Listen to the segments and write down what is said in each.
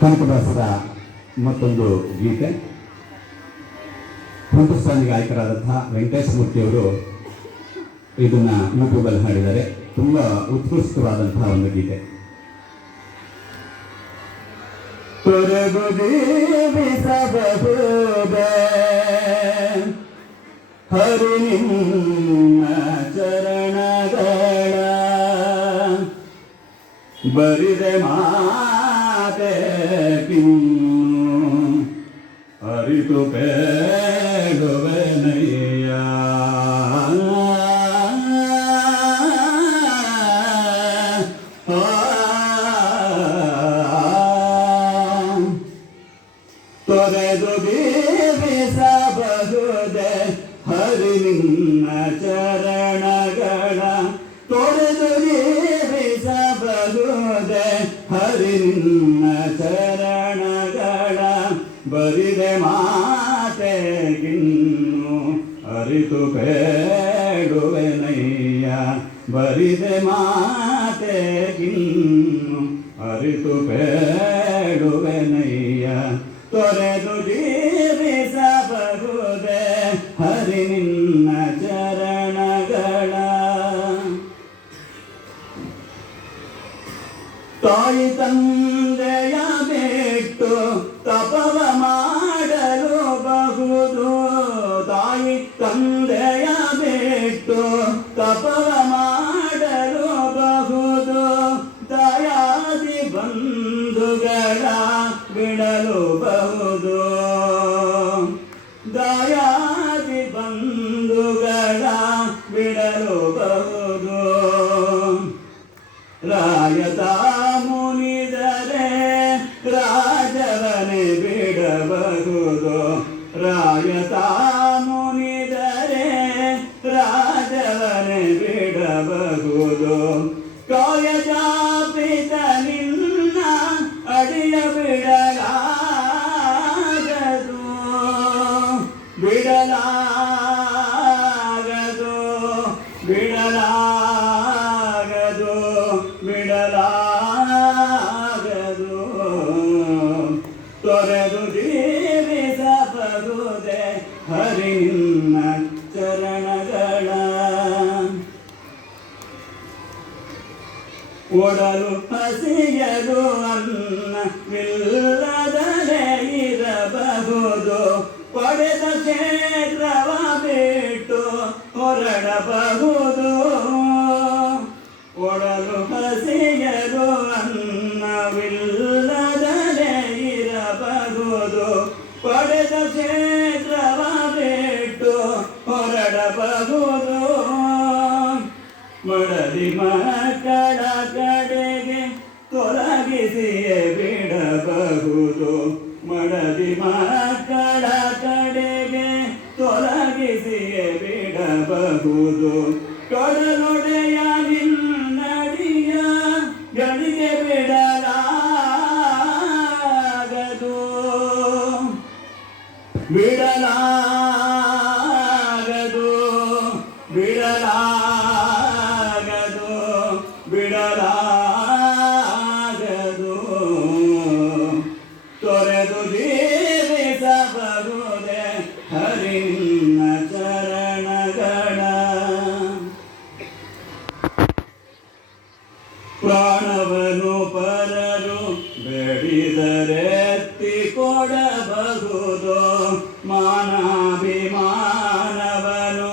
ಕನಕದಾಸರ ಮತ್ತೊಂದು ಗೀತೆ. ಹಿಂದೂಸ್ತಾನಿ ಗಾಯಕರಾದಂತಹ ವೆಂಕಟೇಶ ಮೂರ್ತಿಯವರು ಇದನ್ನ ಯೂಟ್ಯೂಬಲ್ಲಿ ಹಾಡಿದ್ದಾರೆ. ತುಂಬ ಉತ್ಕೃಷ್ಟವಾದಂತಹ ಒಂದು ಗೀತೆ. ತೊರೆದು ಜೀವಿಸಬಹುದೇ ಹರಿ ನಿನ್ನ ಚರಣಗಳ ಬರಿದೆ ಮಾತೆ ಕಿನ್ನು ಅರಿತು ಬೇಡುವೆನಯ್ಯ. ತೊರೆದು ಬೀರಿಸಬಹುದೇ ಹರಿ ನಿನ್ನ ಚರಣಗಳ ತೊರೆದು ಬೀರಿಸಬಹುದೇ ಹರಿ ನಿನ್ನ ಚರಣಗಳ ಬರಿದೆ ಮಾತೆಗಿನ್ನು ಅರಿತು ಬೇಡುವೆನಯ್ಯ. ಬರಿದೆ ಮಾತೆಗಿನ್ನು ಅರಿತು ಬೇಡುವೆನಯ್ಯ. ತೊರೆದು ಜೀವಿಸಬಹುದೇ ಹರಿ ನಿನ್ನ ಚರಣಗಳ. ತಾಯಿ ತಂದೆಯ ಬಿಟ್ಟು ತಪವ ಮಾಡಲು ಬಹುದು. ತಾಯಿ ತಂದೆಯ ಬಿಟ್ಟು ತಪವ ಮಾಡಲು ಬಹುದು. ದಯಾದಿ ಬಂಧುಗಳ ಬಿಡಲು ಬಹುದು. ದಯಾದಿ ಬಂಧುಗಳ ಬಿಡಲು ಬಹುದು. ರಾಯತ ಮುನಿದರೆ ರಾಜವನೇ ಬಿಡಬಹುದು. ರಾಯತ ಮುನಿದರೆ ರಾಜವನೇ ಬಿಡಬಹುದು. ಕಾಯಜಾಪಿತ ನಿನ್ನ ಅಡಿಯ ಬಿಡಲಾಗದು. ಬಿಡಲಾಗದು ಬಿಡಲಾಗದು ಬಿಡಲಾಗದು. ತೊರೆದು ಜೀವಿಸಬಹುದೇ ಹರಿ ನಿನ್ನ ಚರಣಗಳ. ಒಡಲು ಹಸಿಯಲು ಅನ್ನವಿಲ್ಲದಲೇ ಇರಬಹುದು. ಪಡೆದ ಕ್ಷೇತ್ರವ ಬಿಟ್ಟು ಹೊರಡಬಹುದು. ಒಡಲು ಹಸಿಯಲು ಅನ್ನವಿಲ್ಲದಲೇ ಇರಬಹುದು. ಪಡೆದ ಕ್ಷೇತ್ರವ ಬಿಟ್ಟು ಹೊರಡಬಹುದು. ಮಡದಿ ಮಕ್ಕಳ ಕಡೆಗೆ ತೊಲಗಿಸಿಯೇ ಬಿಡಬಹುದು. ಮಡದಿ ಮಕ್ಕಳ ಕಡೆಗೆ ತೊಲಗಿಸಿಯೇ ಬಿಡಬಹುದು. ಕಡಲೊಡೆಯ ನಿನ್ನಡಿಯ ಗಳಿಗೆ ಬಿಡಲಾಗದು. ಬಿಡಲಾಗದು ಬಿಡಲಾಗದು ಬಿಡಲಾಗದು. ತೊರೆದು ಜೀವಿಸಬಹುದೇ ಹರಿ ನಿನ್ನ ಚರಣಗಳ. ಪ್ರಾಣವನ್ನು ಪರರು ಬೇಡಿದರೆತ್ತಿ ಕೊಡಬಹುದು. ಮಾನಾಭಿಮಾನವನು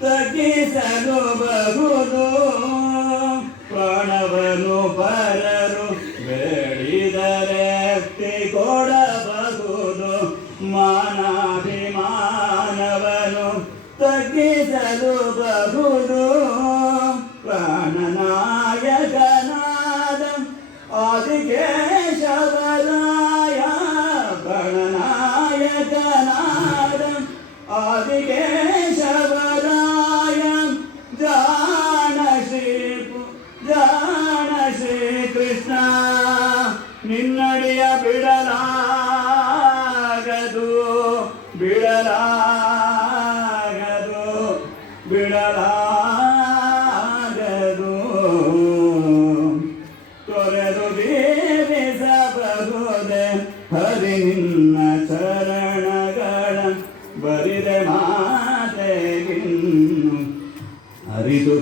ತಗ್ಗಿಸಬಹುದು. ಪ್ರಾಣವನ್ನು ಪರರು ಬೇಡಿದರೆತ್ತಿ ಕೊಡಬಹುದು. ಮಾನಾಭಿಮಾನವನು ತಗ್ಗಿಸಬಹುದು. ಪ್ರಾಣನಾಯಕನಾದ ಆದಿಕೇಶವರಾಯ. ಪ್ರಾಣನಾಯಕನಾದ ಆದಿಕೇಶವರಾಯ. ಜಾಣ ಶ್ರೀ ಕೃಷ್ಣ ನಿನ್ನಡಿಯ ಬಿಡಲಾಗದು. ಬಿಡಲಾಗದು ಬಿಡಲಾಗದು. ತೊರೆದು ಜೀವಿಸಬಹುದೇ ಬರಿದೆ ಮಾತೆಗಿನ್ನು ಅರಿತು